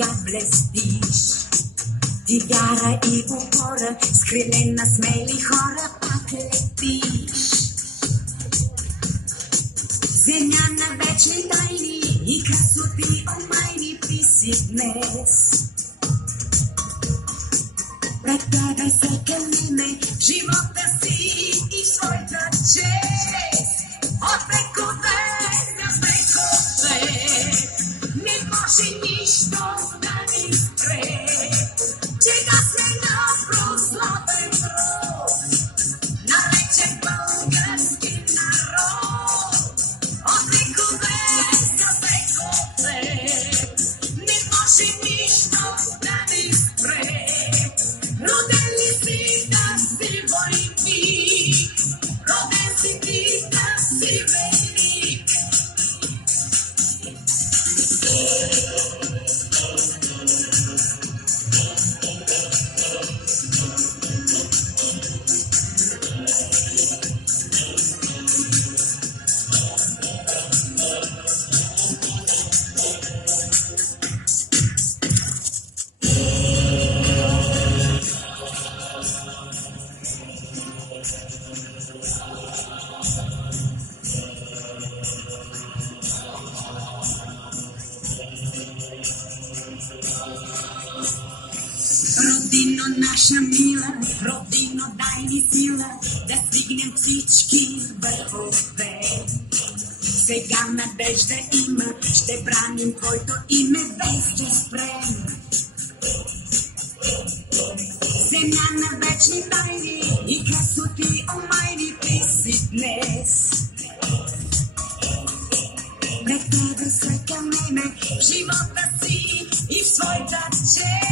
сега блестиш. Ти вяра и упора, скрилен на смели хора, пак летиш. Земя на вечни тайни и красоти, о майни, ти си днес. Пред тебе се кълнеме живота си и своята чест. От векове на векове не може нищо да ни спре. Сега сме на прославен род, наречен български народ. От векове на векове не може нищо да ни спре. Роден ли си да си войник? Роден си ти да си велик. Родино наша мила, родино дай ни сила, да стигнем всички върхове. Сега надежда има, ще браним твоето име, без да спрем. Земя на вечни тайни и красоти, о майни, ти си днес. Пред тебе се кълнеме в живота си и в своята чест.